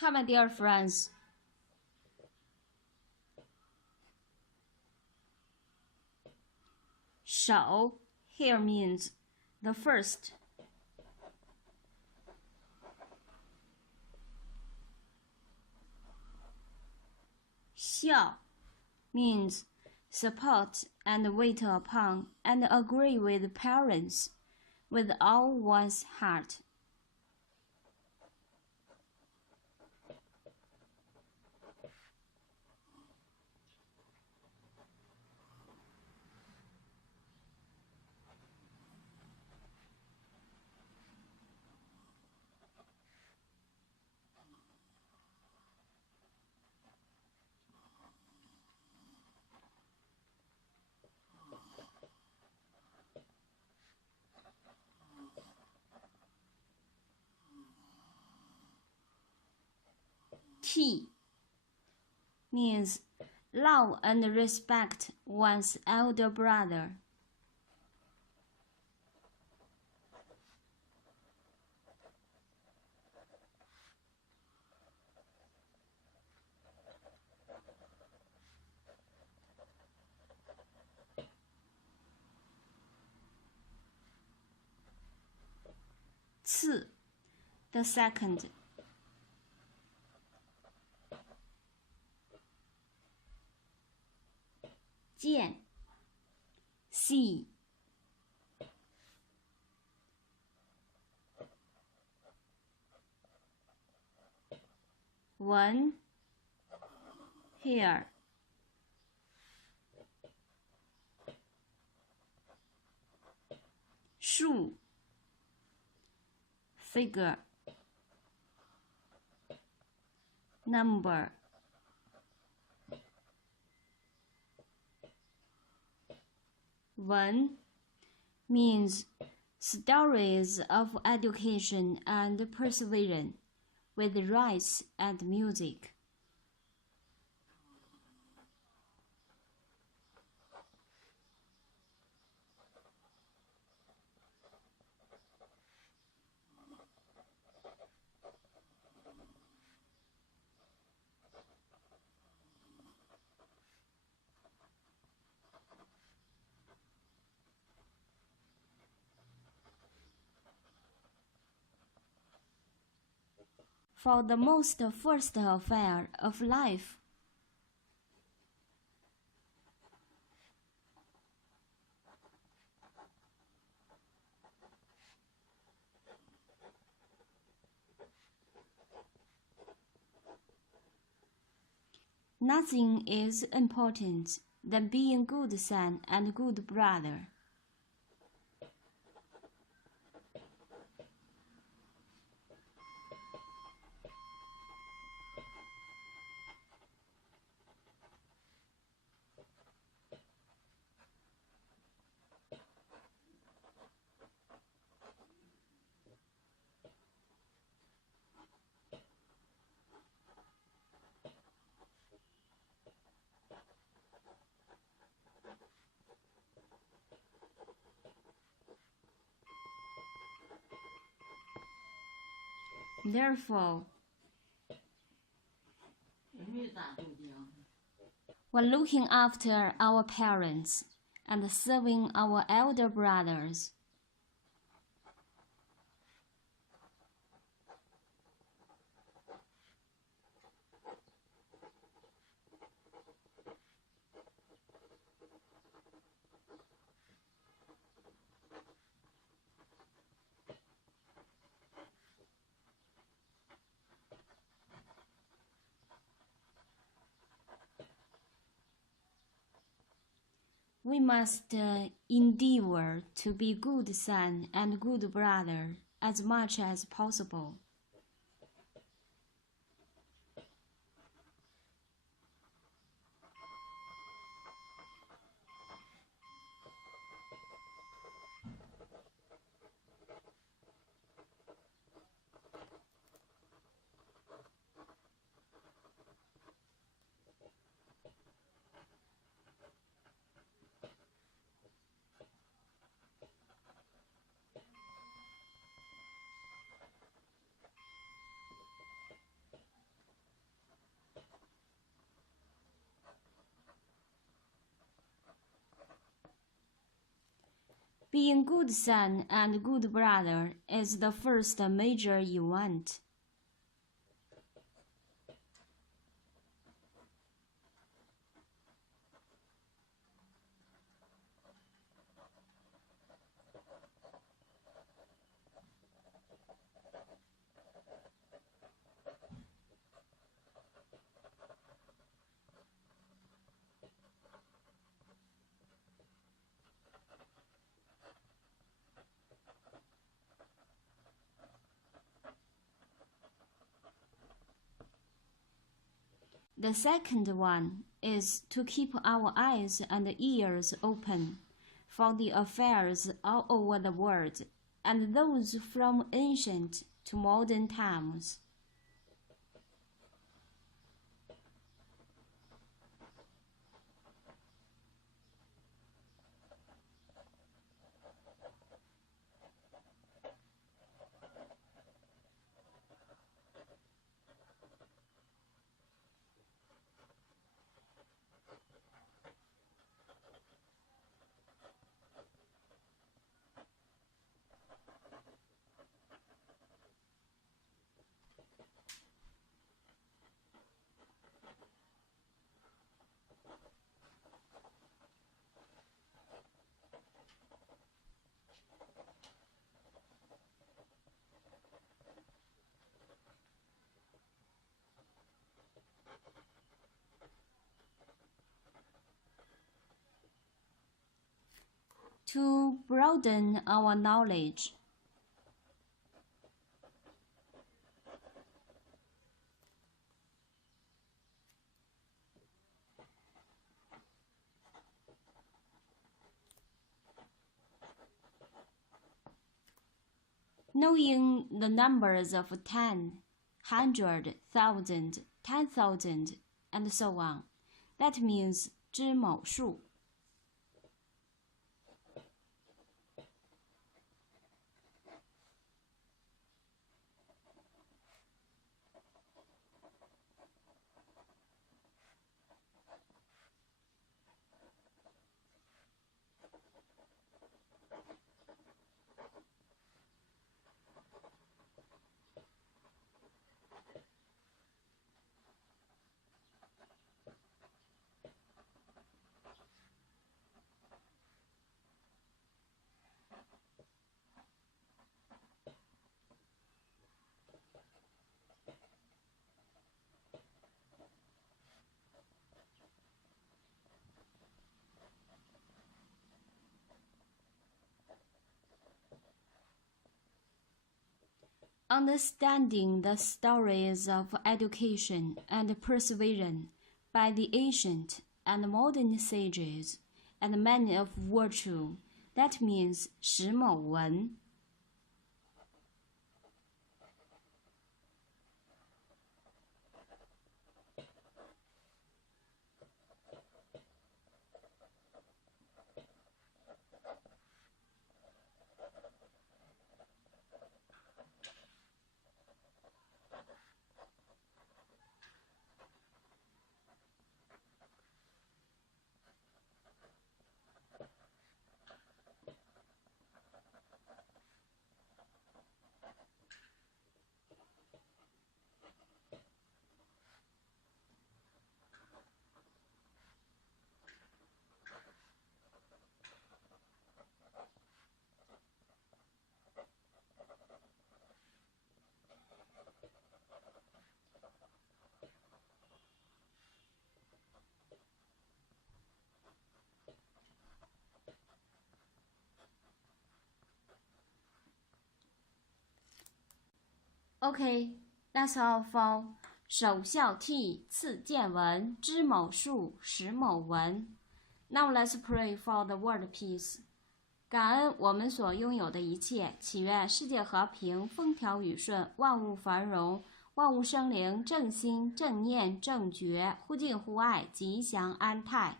Hi, my dear friends. Shou here means the first. Xiao means support and wait upon and agree with parents with all one's heart. T means love and respect one's elder brother. Ci, the second. Jian, see. Wen, here. Shu, figure. Number. Wen means stories of education and perseverance with rice and music. For the most first affair of life. Nothing is important than being good son and good brother. Therefore, when looking after our parents and serving our elder brothers, we must endeavor to be good son and good brother as much as possible. Being good son and good brother is the first major event. The second one is to keep our eyes and ears open for the affairs all over the world, and those from ancient to modern times. To broaden our knowledge. Knowing the numbers of 10, 100, 1,000, 10,000, and so on. That means 知某数。Understanding the stories of education and persuasion by the ancient and modern sages and men of virtue, that means 识某文。Okay, that's all for 首孝悌次见闻知某数识某文。Now let's pray for the world peace. 感恩我们所拥有的一切，祈愿世界和平，风调雨顺，万物繁荣，万物生灵正心正念正觉，互敬互爱，吉祥安泰。